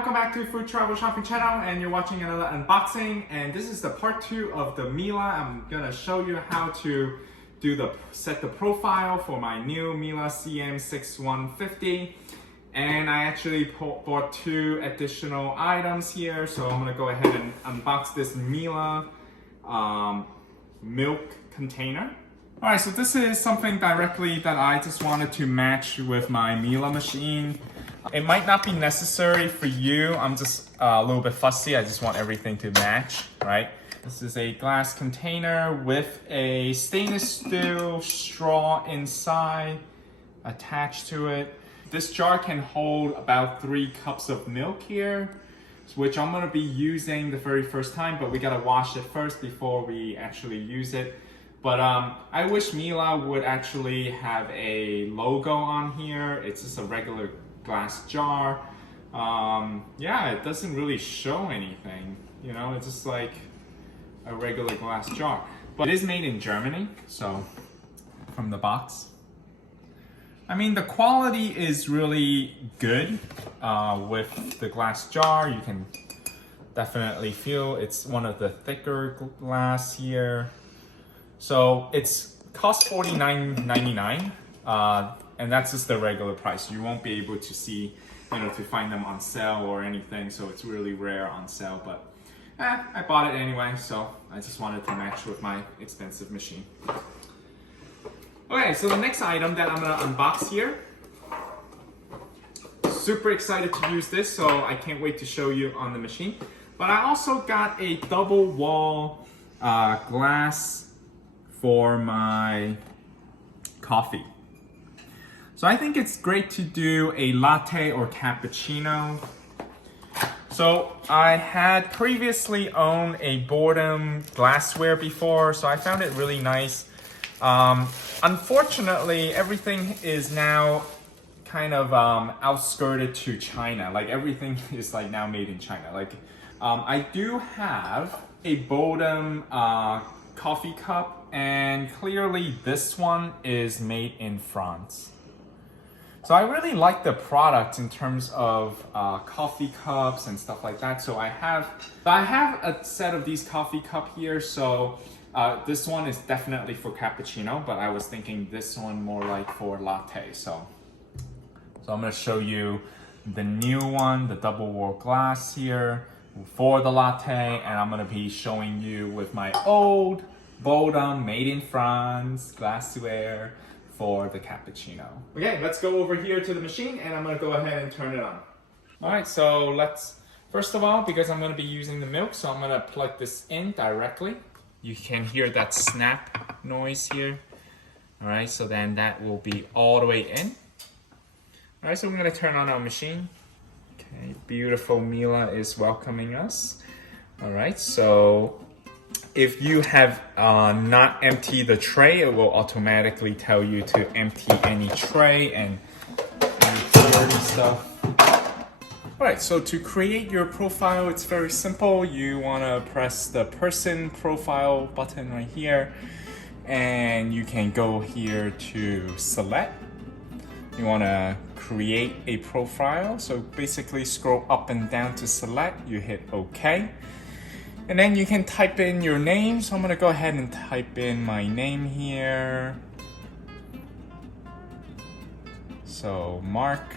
welcome back to Food Travel Shopping channel, and you're watching another unboxing, and this is the part 2 of the MIELE. I'm gonna show you how to set the profile for my new MIELE CM6150, and I actually bought 2 additional items here, so I'm gonna go ahead and unbox this MIELE milk container. Alright, so this is something directly that I just wanted to match with my MIELE machine. It might not be necessary for you. I'm just a little bit fussy. I just want everything to match, right? This is a glass container with a stainless steel straw inside attached to it. This jar can hold about 3 cups of milk here, which I'm gonna be using the very first time, but we gotta wash it first before we actually use it. But I wish MIELE would actually have a logo on here. It's just a regular glass jar. Yeah, it doesn't really show anything, you know, it's just like a regular glass jar. But it is made in Germany, so from the box. I mean, the quality is really good with the glass jar. You can definitely feel it's one of the thicker glass here. So it's cost $49.99. And that's just the regular price. You won't be able to see, to find them on sale or anything, so it's really rare on sale, but I bought it anyway, so I just wanted to match with my expensive machine. Okay, so the next item that I'm gonna unbox here. Super excited to use this, so I can't wait to show you on the machine. But I also got a double wall glass for my coffee. So I think it's great to do a latte or cappuccino. So I had previously owned a Boredom glassware before, so I found it really nice. Unfortunately, everything is now kind of outskirted to China. Like everything is like now made in China. Like I do have a Boredom coffee cup, and clearly this one is made in France. So I really like the product in terms of coffee cups and stuff like that. So I have a set of these coffee cup here. So this one is definitely for cappuccino, but I was thinking this one more like for latte. So I'm gonna show you the new one, the double wall glass here for the latte, and I'm gonna be showing you with my old Boredom made in France glassware for the cappuccino. Okay, let's go over here to the machine, and I'm gonna go ahead and turn it on. All right, so first of all, because I'm gonna be using the milk, so I'm gonna plug this in directly. You can hear that snap noise here. All right, so then that will be all the way in. All right, so we're gonna turn on our machine. Okay, beautiful MIELE is welcoming us. All right, so if you have not emptied the tray, it will automatically tell you to empty any tray and any dirty stuff. Alright, so to create your profile, it's very simple. You want to press the person profile button right here, and you can go here to select. You want to create a profile, so basically scroll up and down to select, you hit OK. And then you can type in your name. So I'm gonna go ahead and type in my name here. So Mark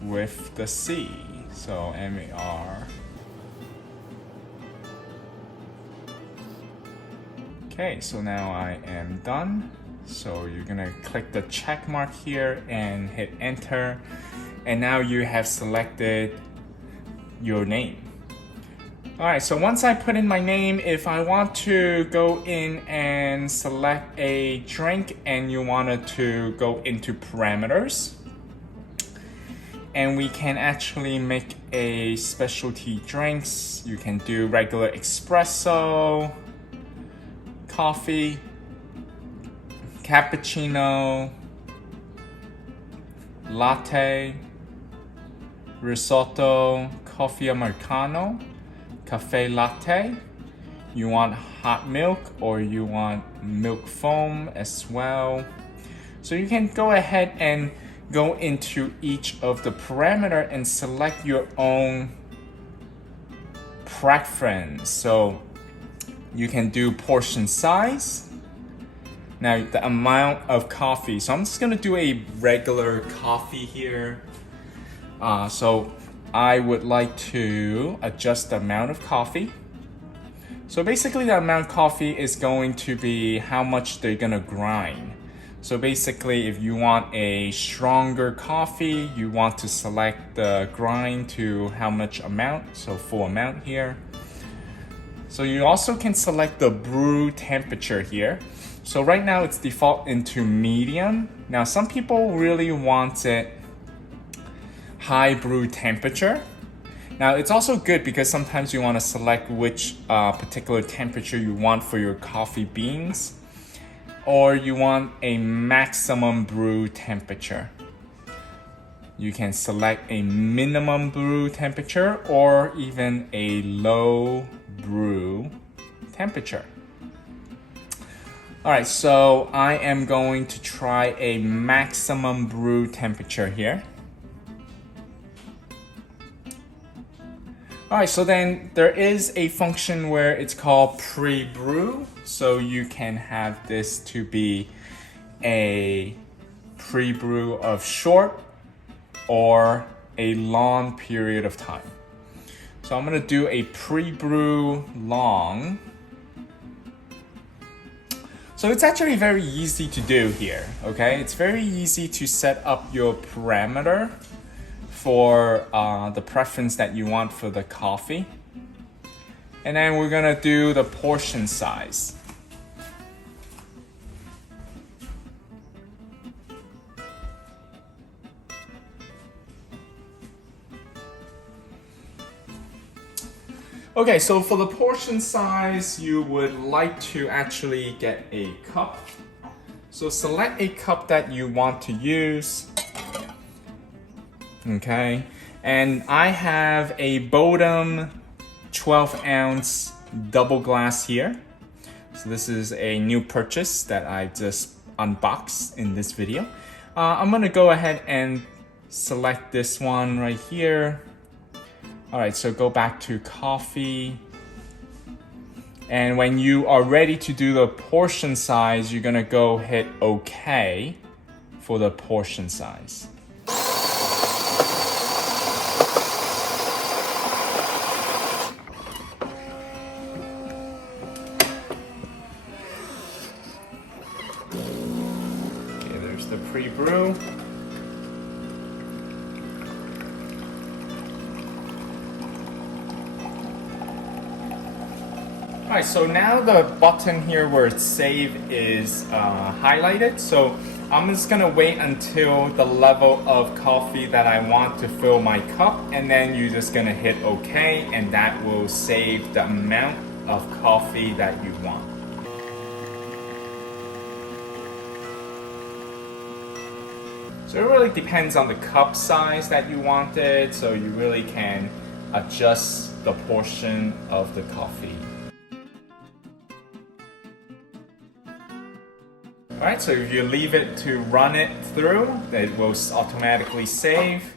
with the C. So M-A-R. Okay, so now I am done. So you're gonna click the check mark here and hit enter. And now you have selected your name. Alright, so once I put in my name, if I want to go in and select a drink and you wanted to go into parameters, and we can actually make a specialty drinks. You can do regular espresso, coffee, cappuccino, latte, risotto, coffee americano, cafe latte. You want hot milk or you want milk foam as well. So you can go ahead and go into each of the parameter and select your own preference. So you can do portion size. Now the amount of coffee. So I'm just gonna do a regular coffee here. So I would like to adjust the amount of coffee. So basically the amount of coffee is going to be how much they're gonna grind. So basically if you want a stronger coffee, you want to select the grind to how much amount, so full amount here. So you also can select the brew temperature here. So right now it's default into medium. Now some people really want it high brew temperature. Now it's also good because sometimes you want to select which particular temperature you want for your coffee beans, or you want a maximum brew temperature. You can select a minimum brew temperature or even a low brew temperature. All right, so I am going to try a maximum brew temperature here. All right, so then there is a function where it's called pre-brew. So you can have this to be a pre-brew of short or a long period of time. So I'm gonna do a pre-brew long. So it's actually very easy to do here, okay? It's very easy to set up your parameter for the preference that you want for the coffee. And then we're gonna do the portion size. Okay, so for the portion size, you would like to actually get a cup. So select a cup that you want to use. Okay, and I have a Bodum 12-ounce double glass here. So this is a new purchase that I just unboxed in this video. I'm gonna go ahead and select this one right here. All right, so go back to coffee. And when you are ready to do the portion size, you're gonna go hit OK for the portion size. Okay, there's the pre-brew. Alright, so now the button here where it's save is highlighted. So I'm just gonna wait until the level of coffee that I want to fill my cup, and then you're just gonna hit OK, and that will save the amount of coffee that you want. So it really depends on the cup size that you wanted, so you really can adjust the portion of the coffee. Alright, so if you leave it to run it through, it will automatically save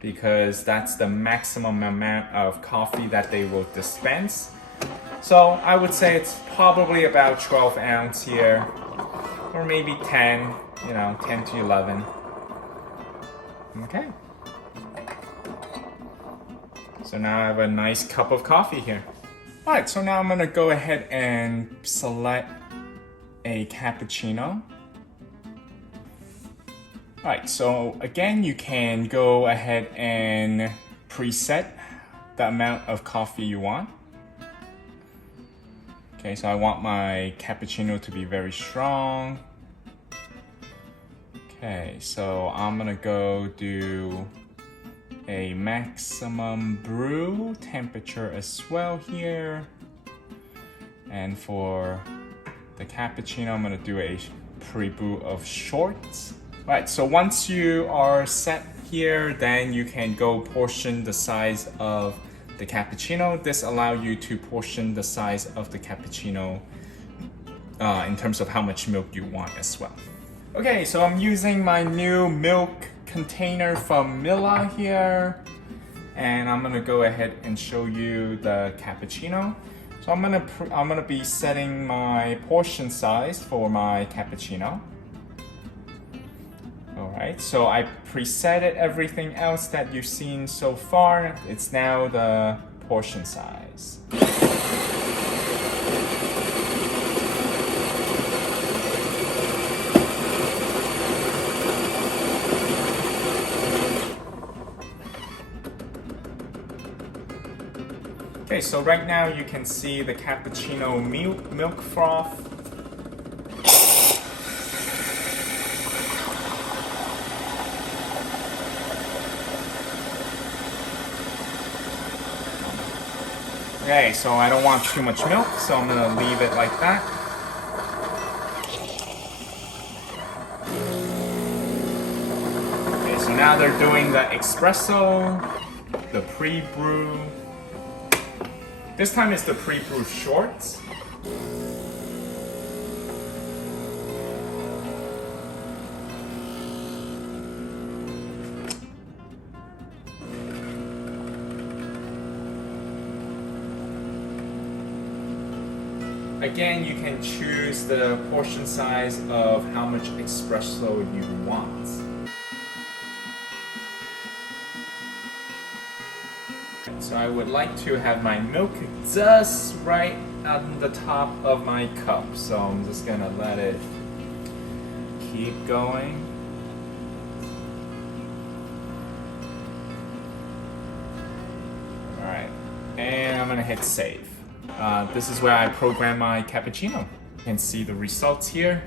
because that's the maximum amount of coffee that they will dispense. So I would say it's probably about 12 ounce here, or maybe 10, 10 to 11. Okay. So now I have a nice cup of coffee here. Alright, so now I'm gonna go ahead and select a cappuccino. Alright, so again, you can go ahead and preset the amount of coffee you want. Okay, so I want my cappuccino to be very strong. Okay, so I'm gonna go do a maximum brew temperature as well here. And for the cappuccino, I'm gonna do a pre-brew of short. Right, so once you are set here, then you can go portion the size of the cappuccino. This allows you to portion the size of the cappuccino in terms of how much milk you want as well. Okay, so I'm using my new milk container from MIELE here, and I'm gonna go ahead and show you the cappuccino. So I'm gonna be setting my portion size for my cappuccino. Alright, so I presetted everything else that you've seen so far. It's now the portion size. Okay, so right now you can see the cappuccino milk froth. Okay, so I don't want too much milk, so I'm gonna leave it like that. Okay, so now they're doing the espresso, the pre-brew. This time it's the pre-brew shorts. Again, you can choose the portion size of how much espresso you want. So I would like to have my milk just right on the top of my cup. So I'm just gonna let it keep going. All right, and I'm gonna hit save. This is where I program my cappuccino. You can see the results here.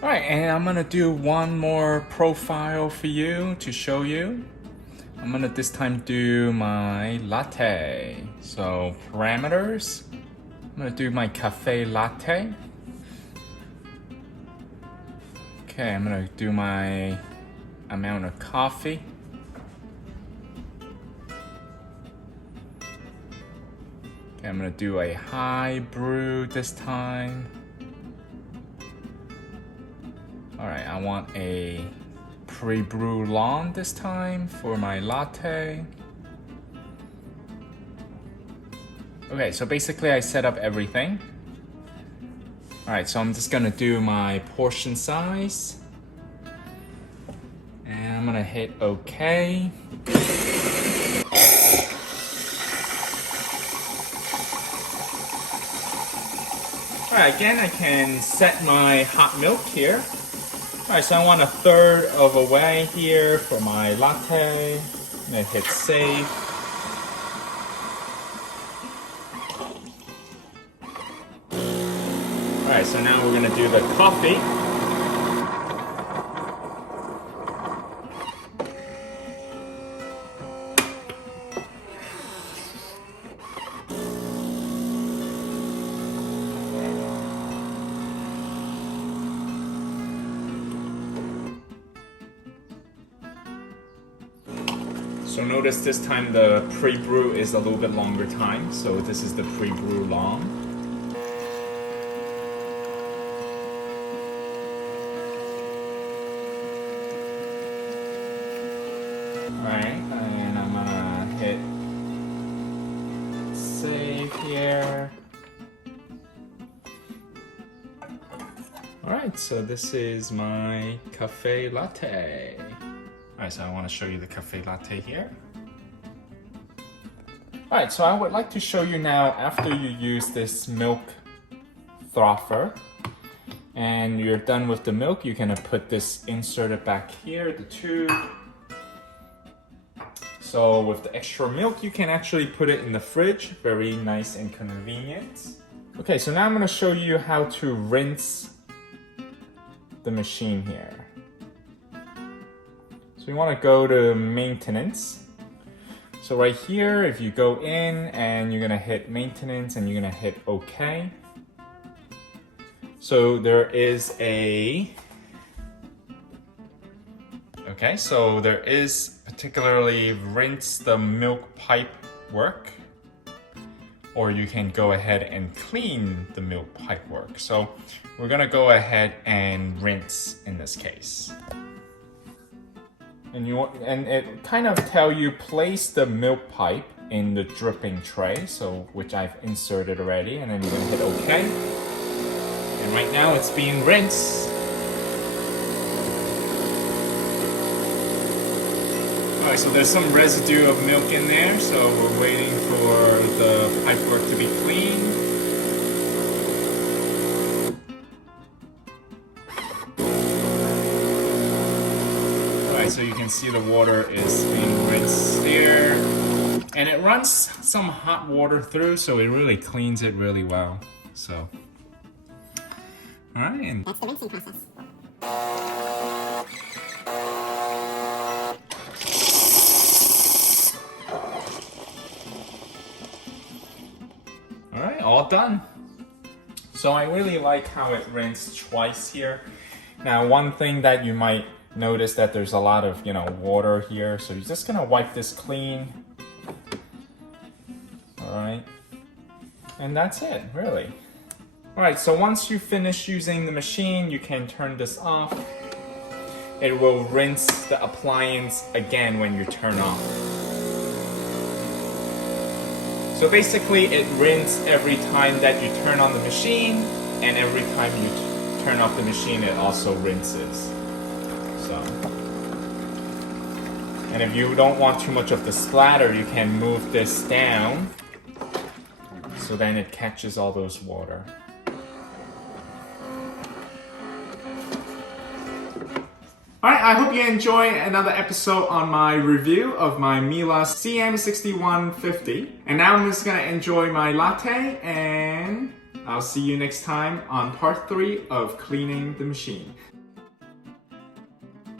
Alright, and I'm gonna do one more profile for you to show you. I'm gonna this time do my latte. So parameters, I'm gonna do my cafe latte. Okay, I'm gonna do my amount of coffee. Okay, I'm gonna do a high brew this time. Alright, I want a pre-brew long this time for my latte. Okay, so basically I set up everything. Alright, so I'm just gonna do my portion size. And I'm gonna hit OK. Alright, again I can set my hot milk here. Alright, so I want 1/3 of a way here for my latte. I'm gonna hit save. Alright, so now we're gonna do the coffee. So notice this time the pre-brew is a little bit longer time, so this is the pre-brew long. Alright, and I'm gonna hit save here. Alright, so this is my cafe latte. Alright, so I want to show you the cafe latte here. Alright, so I would like to show you now after you use this milk frother and you're done with the milk, you're gonna put this inserted back here, the tube. So with the extra milk, you can actually put it in the fridge. Very nice and convenient. Okay, so now I'm gonna show you how to rinse the machine here. So you want to go to maintenance. So right here, if you go in and you're gonna hit maintenance and you're gonna hit OK. So there is particularly rinse the milk pipe work, or you can go ahead and clean the milk pipework. So we're gonna go ahead and rinse in this case. And it kind of tell you place the milk pipe in the dripping tray, so which I've inserted already, and then you're gonna hit OK. And right now it's being rinsed. Alright, so there's some residue of milk in there, so we're waiting for the pipework to be clean. So you can see the water is being rinsed here, and it runs some hot water through, so it really cleans it really well. So, all right, and that's the rinsing process. All right, all done. So I really like how it rinsed twice here. Now, one thing that you might notice that there's a lot of, water here, so you're just gonna wipe this clean. All right, and that's it, really. All right, so once you finish using the machine, you can turn this off. It will rinse the appliance again when you turn off. So basically, it rinses every time that you turn on the machine, and every time you turn off the machine, it also rinses. And if you don't want too much of the splatter, you can move this down so then it catches all those water. Alright, I hope you enjoy another episode on my review of my MIELE CM6150. And now I'm just gonna enjoy my latte, and I'll see you next time on part 3 of cleaning the machine.